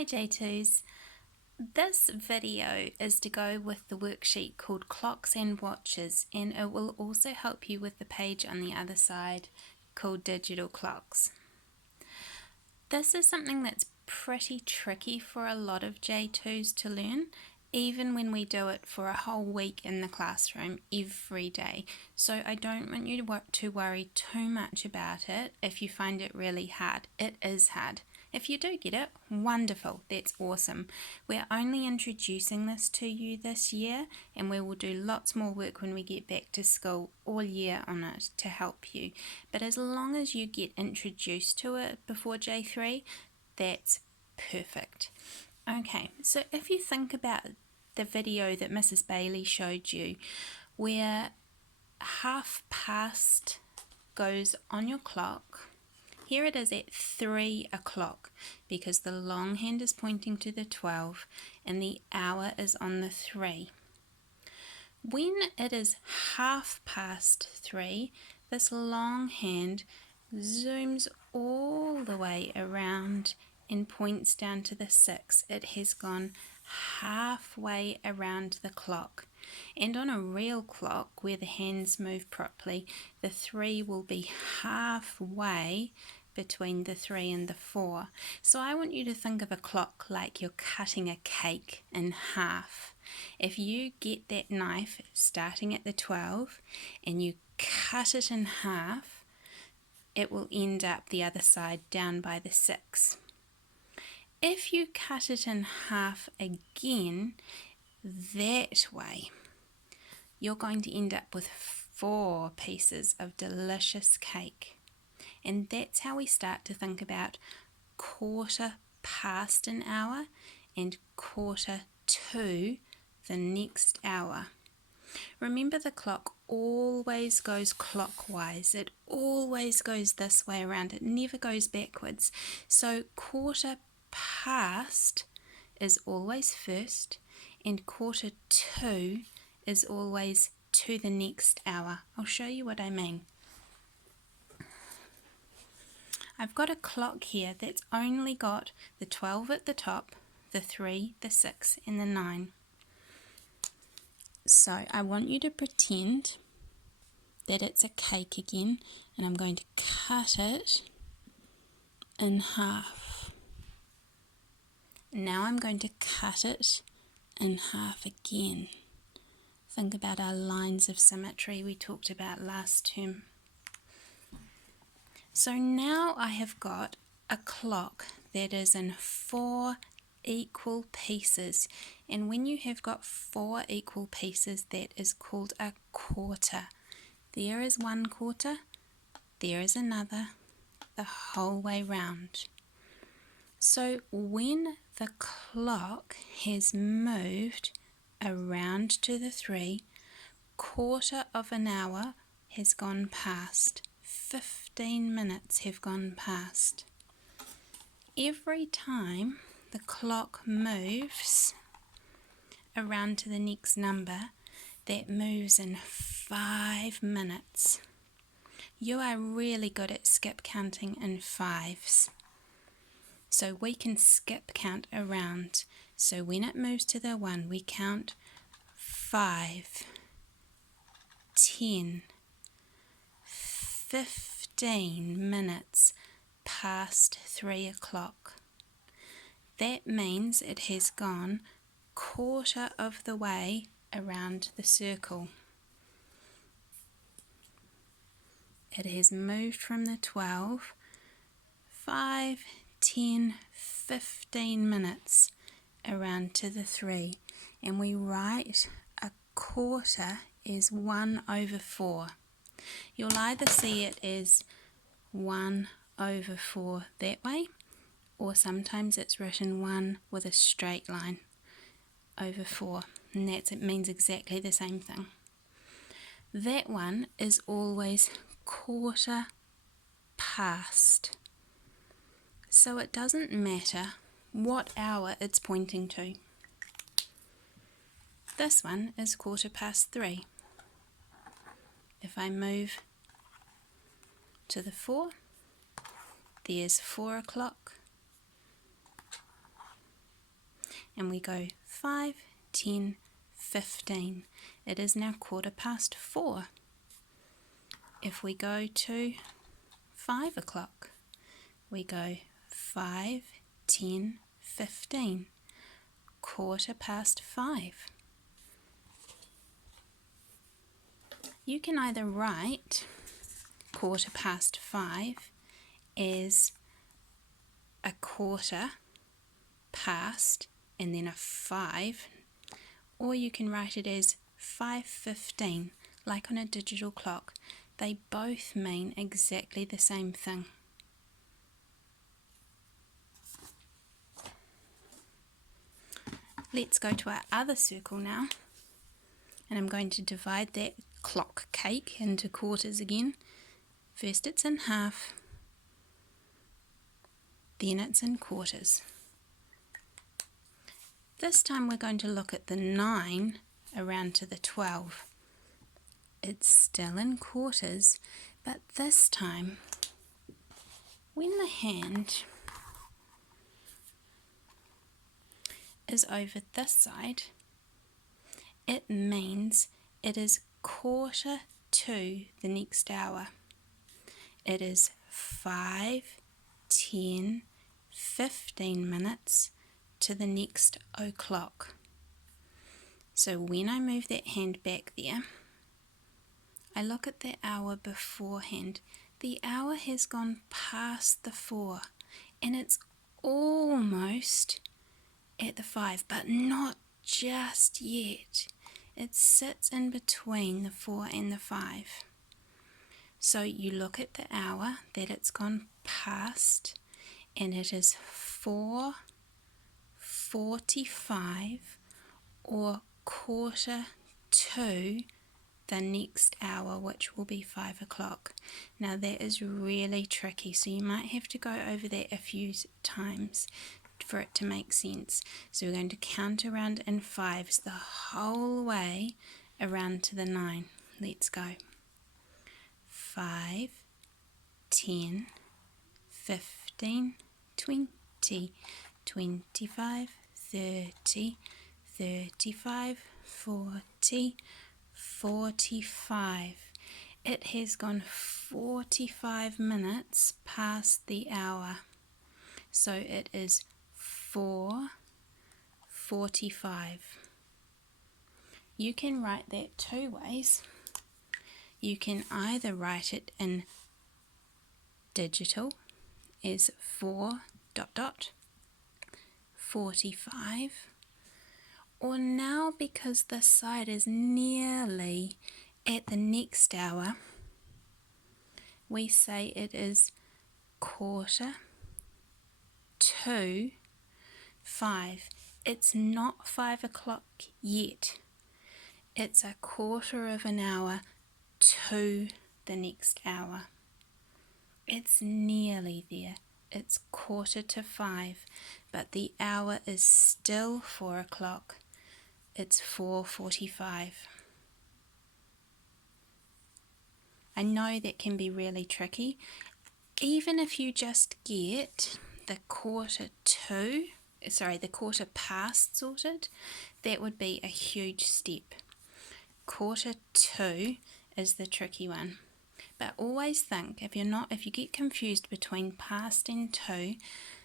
Hi J2s, this video is to go with the worksheet called Clocks and Watches, and it will also help you with the page on the other side called Digital Clocks. This is something that's pretty tricky for a lot of J2s to learn, even when we do it for a whole week in the classroom every day. So I don't want you to worry too much about it if you find it really hard. It is hard. If you do get it, wonderful, that's awesome. We're only introducing this to you this year, and we will do lots more work when we get back to school all year on it to help you. But as long as you get introduced to it before J3, that's perfect. Okay, so if you think about the video that Mrs. Bailey showed you, where past goes on your clock, here it is at 3 o'clock because the long hand is pointing to the 12 and the hour is on the 3. When it is past 3, this long hand zooms all the way around and points down to the 6. It has gone halfway around the clock. And on a real clock where the hands move properly, the 3 will be halfway between the 3 and the 4. So I want you to think of a clock like you're cutting a cake in half. If you get that knife starting at the 12 and you cut it in half, it will end up the other side down by the 6. If you cut it in half again that way, you're going to end up with 4 pieces of delicious cake. And that's how we start to think about quarter past an hour and quarter to the next hour. Remember, the clock always goes clockwise. It always goes this way around. It never goes backwards. So quarter past is always first, and quarter to is always to the next hour. I'll show you what I mean. I've got a clock here that's only got the 12 at the top, the 3, the 6 and the 9. So I want you to pretend that it's a cake again, and I'm going to cut it in half. Now I'm going to cut it in half again. Think about our lines of symmetry we talked about last term. So now I have got a clock that is in 4 equal pieces, and when you have got 4 equal pieces, that is called a quarter. There is one quarter, there is another, the whole way round. So when the clock has moved around to the 3, quarter of an hour has gone past. 15 minutes have gone past. Every time the clock moves around to the next number, that moves in 5 minutes. You are really good at skip counting in 5s. So we can skip count around. So when it moves to the 1, we count 5, 10, 15 minutes past 3 o'clock. That means it has gone quarter of the way around the circle. It has moved from the 12, 5, 10, 15 minutes around to the 3, and we write a quarter as 1 over 4. You'll either see it as 1 over 4 that way, or sometimes it's written 1 with a straight line over 4, and it means exactly the same thing. That one is always quarter past. So it doesn't matter what hour it's pointing to. This one is quarter past 3. If I move to the 4, there's 4 o'clock. and we go 5, 10, 15. It is now 4:15. If we go to 5 o'clock, we go 5, 10, 15. 5:15. You can either write 5:15 as a quarter past and then a 5, or you can write it as 5:15, like on a digital clock. They both mean exactly the same thing. Let's go to our other circle now, and I'm going to divide that clock cake into quarters again. First it's in half, then it's in quarters. This time we're going to look at the 9 around to the 12. It's still in quarters, but this time when the hand is over this side, it means it is quarter to the next hour. It is 5, 10, 15 minutes to the next o'clock. So when I move that hand back there, I look at the hour beforehand. The hour has gone past the 4 and it's almost at the 5, but not just yet. It sits in between the 4 and the 5. So you look at the hour that it's gone past, and it is 4:45 or quarter to the next hour, which will be 5 o'clock. Now that is really tricky, so you might have to go over that a few times for it to make sense. So we're going to count around in 5s the whole way around to the 9. Let's go. 5, 10, 15, 20, 25, 30, 35, 40, 45. It has gone 45 minutes past the hour. So it is 4:45. You can write that two ways. You can either write it in digital as 4:45, or now because this side is nearly at the next hour, we say it is 4:45. It's not 5 o'clock yet. It's a quarter of an hour to the next hour. It's nearly there. It's 4:45, but the hour is still 4 o'clock. It's 4:45. I know that can be really tricky. Even if you just get the quarter past sorted, that would be a huge step. Quarter to is the tricky one. But always think, if you get confused between past and to,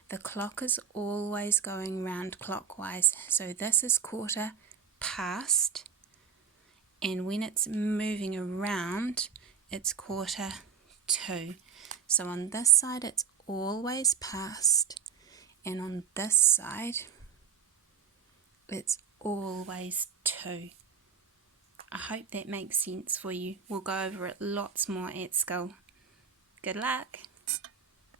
the clock is always going round clockwise. So this is quarter past, and when it's moving around, it's quarter to. So on this side it's always past, and on this side it's always to. I hope that makes sense for you. We'll go over it lots more at school. Good luck!